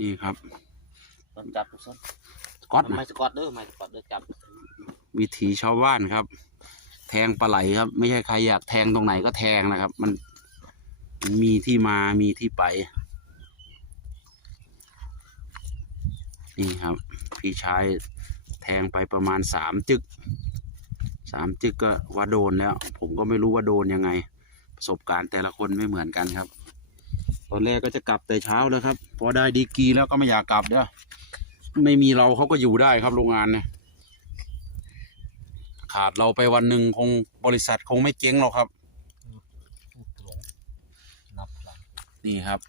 นี่ครับต้นจับทุกส้นสก๊อตไม่นะสกอตเด้อไม่สกอตเด้อจับวิถีชาวบ้านครับ แทงปลาไหลครับ ไม่ใช่ใครอยากแทงตรงไหนก็แทงนะครับมันมันมีที่มามีที่ไป นี่ครับ พี่ชายแทงไปประมาณสามจึกสามจึกก็ว่าโดนแล้ว ผมก็ไม่รู้ว่าโดนยังไง ประสบการณ์แต่ละคนไม่เหมือนกันครับ ตอนแรกก็จะกลับแต่เช้าแล้วครับ พอได้ดีกีแล้วก็ไม่อยากกลับเด้อไม่มีเราเขาก็อยู่ได้ครับโรงงานเนี่ยขาดเราไปวันหนึ่งคงบริษัทคงไม่เจ๊งหรอกครับนี่ครับ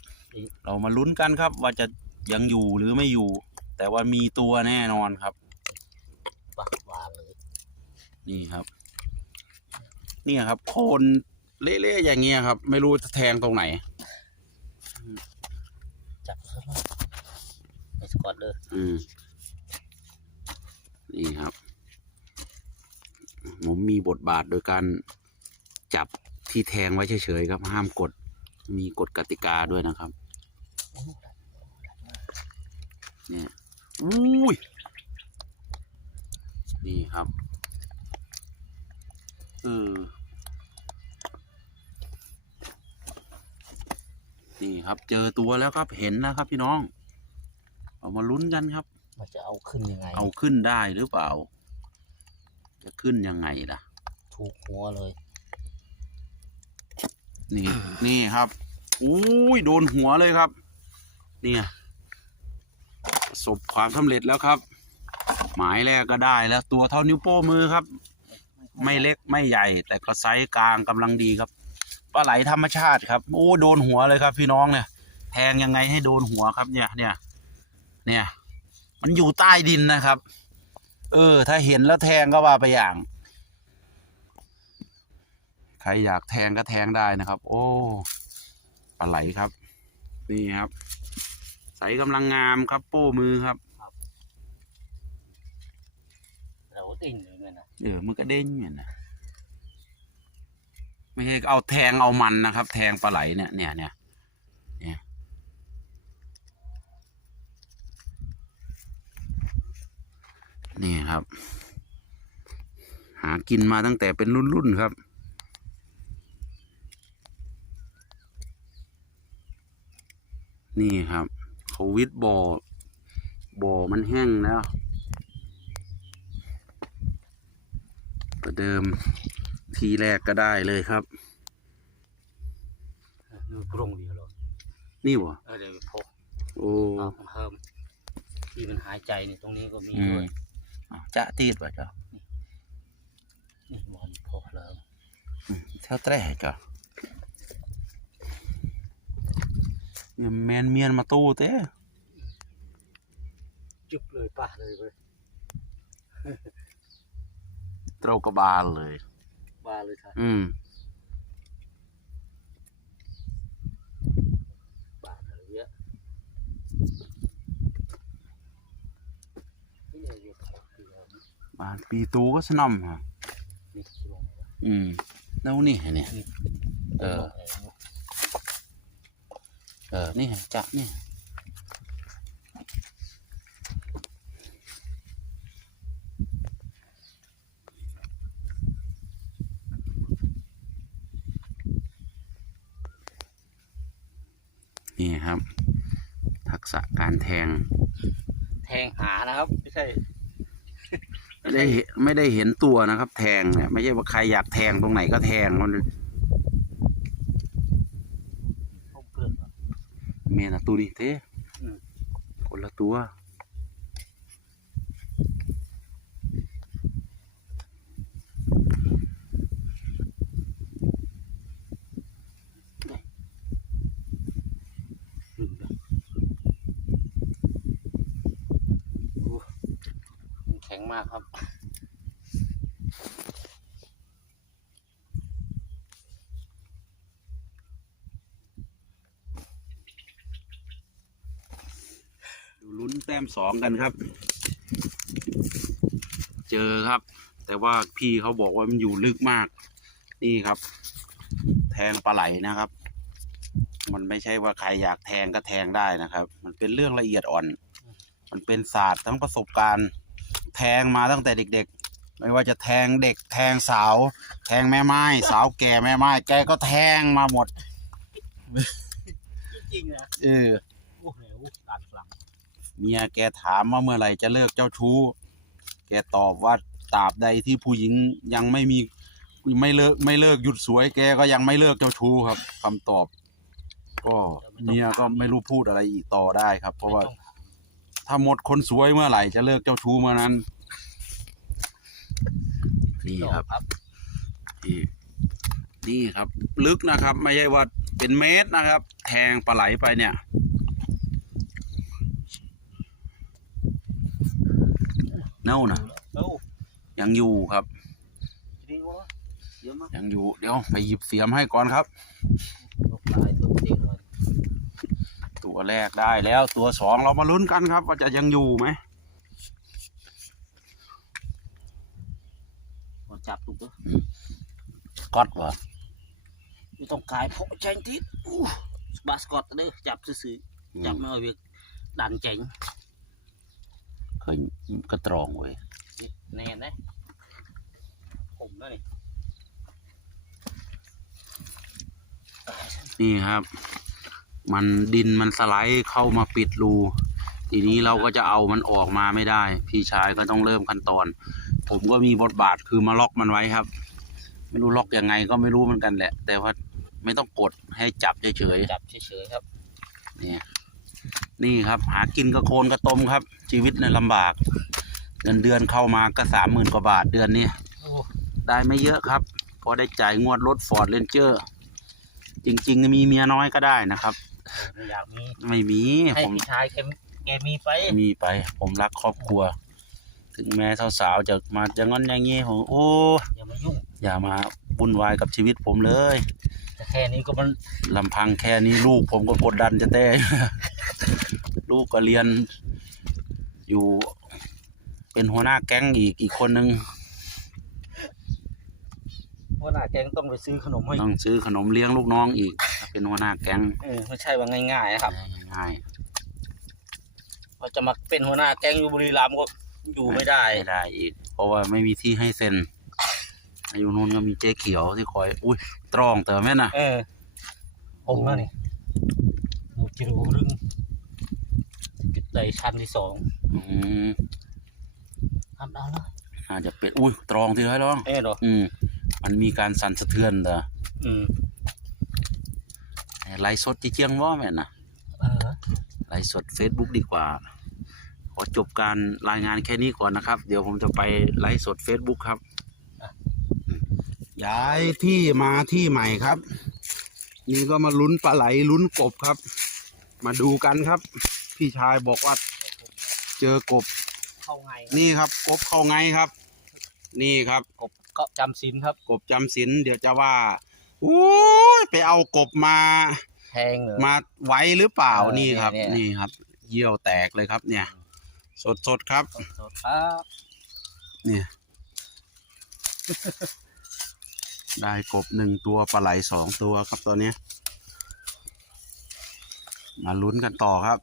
เรามาลุ้นกันครับ ว่าจะยังอยู่หรือไม่อยู่ แต่ว่ามีตัวแน่นอนครับปักวาเลยนี่ครับ นี่ครับ โคนเละๆอย่างเงี้ยครับ ไม่รู้จะแทงตรงไหน จับซะแล้วไม่สกอต เด้ออืมนี่ครับ ผมมีบทบาทโดยการจับที่แทงไว้เฉยๆครับ ห้ามกด มีกฎกติกาด้วยนะครับ เนี่ยอุ้ย นี่ครับ เออ นี่ครับ เจอตัวแล้วครับ เห็นแล้วครับพี่น้อง เอามาลุ้นกันครับมันจะเอาขึ้นยังไง เอาขึ้นได้หรือเปล่า จะขึ้นยังไงล่ะ ถูกหัวเลย นี่ นี่ครับอุ้ยโดนหัวเลยครับ เนี่ยประสบความสำเร็จแล้วครับ หมายแรกก็ได้แล้ว ตัวเท่านิ้วโป้งมือครับ ไม่เล็กไม่ใหญ่ แต่ก็ไซส์กลางกำลังดีครับปลาไหลธรรมชาติครับ โอ้โดนหัวเลยครับ พี่น้องเนี่ยแทงยังไงให้โดนหัวครับเนี่ยเนี่ย เนี่ย มันอยู่ใต้ดินนะครับ เออ ถ้าเห็นแล้วแทงก็ว่าไปอย่าง ใครอยากแทงก็แทงได้นะครับ โอ้ปลาไหลครับ นี่ครับ ใสกำลังงามครับ โป้มือครับเราติ่งเลยเงี้ยนะเออมือกระเด้งเนี่ยนะไม่ใช่เอาแทงเอามันนะครับ แทงปลาไหลเนี่ยเนี่ยเนี่ยเนี่ย นี่ครับ หากินมาตั้งแต่เป็นรุ่นๆครับ นี่ครับเขาวิดบ่อบ่อมันแห้งแล้วประเดิมทีแรกก็ได้เลยครับดูโปร่งเดียวเลยนี่วะเออเดี๋ยวพกโอ้เอาเพิ่มที่มันหายใจนี่ตรงนี้ก็มีอืด้มวย ចាក់ទៀតបាទចុះនេះមកផុសឡើងថាត្រេះចុះវាមិនមានម៉ូតូទេជប់លើប៉ះលើវិញត្រូវក្បាលលើបាលលើថាអឺបាទវា บานปีตูก็สนอมฮะนี่ลงเลยอืมแล้วนี่เนี่ยนี่เออลงเองเออนี่ไงจับนี่นี่ครับ ทักษะการแทง แทงหานะครับ ไม่ใช่ ไม่ได้เห็นไม่ได้เห็นตัวนะครับ แทงเนี่ยไม่ใช่ว่าใครอยากแทงตรงไหนก็แทงมันพวกเกลือเหรอเมียนะตัวนี้เท่อืมคนละตัว ลืมแล้วโอ้ มากครับ ดูลุ้นแต้มสองกันครับ เจอครับ แต่ว่าพี่เขาบอกว่ามันอยู่ลึกมาก นี่ครับ แทงปลาไหลนะครับ มันไม่ใช่ว่าใครอยากแทงก็แทงได้นะครับ มันเป็นเรื่องละเอียดอ่อน มันเป็นศาสตร์ทั้งประสบการณ์ แทงมาตั้งแต่เด็กๆ ไม่ว่าจะแทงเด็กแทงสาว แทงแม่ไม้สาวแก่แม่ไม้แกก็แทงมาหมดจริงนะเออโอ้โหการฝรั่งเมียแกถามว่าเมื่อไหร่จะเลิกเจ้าชู้ แกตอบว่าตราบใดที่ผู้หญิงยังไม่มีไม่เลิกไม่เลิกหยุดสวยแกก็ยังไม่เลิกเจ้าชู้ครับคำตอบ ก็เมียก็ไม่รู้พูดอะไรอีกต่อได้ครับ เพราะว่า ถ้าหมดคนสวยเมื่อไหร่จะเลิกเจ้าชู้เมื่อนั้น นี่ครับครับนี่นี่ครับ ลึกนะครับ ไม่ใช่ว่าเป็นเมตรนะครับ แทงปลาไหลไปเนี่ยเน่านะโอ้ยังอยู่ครับดีวะเยอะมากยังอยู่ เดี๋ยวไปหยิบเสียมให้ก่อนครับ ตกตายตัวจริงเลยตัวแรกได้แล้วตัวสองเรามาลุ้นกันครับ ว่าจะยังอยู่ไหมมาจับถูกปะก๊อตวะไม่ต้องกายเพราะแจงทิศอู้สบาสกอตเด้อจับซื่อๆจับไม่เอาเวียกดันเจ๋งเคยกระตรองเว้ยแน่นะผมนั่นนี่นี่ครับ มันดินมันสไลด์เข้ามาปิดรู ทีนี้เราก็จะเอามันออกมาไม่ได้ พี่ชายก็ต้องเริ่มขั้นตอน ผมก็มีบทบาทคือมาล็อกมันไว้ครับ ไม่รู้ล็อกยังไงก็ไม่รู้เหมือนกันแหละ แต่ว่าไม่ต้องกดให้จับเฉยจับเฉยๆครับ ๆเนี่ยนี่ครับ หากินกระโคนกระตมครับ ชีวิตเนี่ยลำบากเงินเดือนเข้ามาก็สามหมื่นกว่าบาทเดือนนี้ โอ้ได้ไม่เยอะครับพอได้จ่ายงวดรถฟอร์ดเรนเจอร์ จริงๆ มีเมียน้อยก็ได้นะครับ ไม่อยากมีไม่มีให้ผมพี่ชายแกแกมีไปมีไป ผมรักครอบครัว ถึงแม้สาวๆจะมาจะงอนอย่างงี้ผมโอ้อย่ามายุ่งอย่ามาวุ่นวายกับชีวิตผมเลยแต่แค่นี้ก็มันลำพังแค่นี้ลูกผมก็กดดันจะแต้ลูกก็เรียน อยู่ เป็นหัวหน้าแก๊งอีกอีกคนนึงว่าหน้าแกงต้องไปซื้อขนมให้ต้องซื้อขนมเลี้ยงลูกน้องอีก เป็นหัวหน้าแก๊งเออไม่ใช่ว่าง่ายๆนะครับง่ายเราจะมาเป็นหัวหน้าแก๊งอยู่บุรีรัมย์ก็อยู่ไม่ได้ไม่ได้อีก เพราะว่าไม่มีที่ให้เซ็นอยู่นู้นก็มีเจ๊เขียวที่คอย อุ้ยตรองเติมแม่น่ะ เออผมนั่นนี่เราจิรูรึงจุดใดชั้นที่สองอืมทำได้แล้วอาจจะเป็น อุ้ยตรองที่ให้ร้อง เออเหรออืมมันมีการสั่นสะเทือนเด้ออืม ไลฟ์สดจีเจียงว่าแม่น่ะเออไลฟ์สด Facebook ดีกว่า ขอจบการรายงานแค่นี้ก่อนนะครับ เดี๋ยวผมจะไปไลฟ์สด Facebook ครับ ย้ายที่มาที่ใหม่ครับ นี่ก็มาลุ้นปลาไหลลุ้นกบครับ มาดูกันครับ พี่ชายบอกว่าเจอกบ เข้าไงนี่ครับกบเข้าไงครับ นี่ครับกบก็จำศีลครับ กบจำศีลเดี๋ยวจะว่า โอ้ยไปเอากบมาแทงเหรอ มาไว้หรือเปล่าเออนี่ครับเนี่ย นี่ครับ เยี่ยวแตกเลยครับ เนี่ย สดสดๆครับ สดๆครับเนี่ย ได้กบหนึ่งตัวปลาไหลสองตัวครับตัวเนี้ยมาลุ้นกันต่อครับ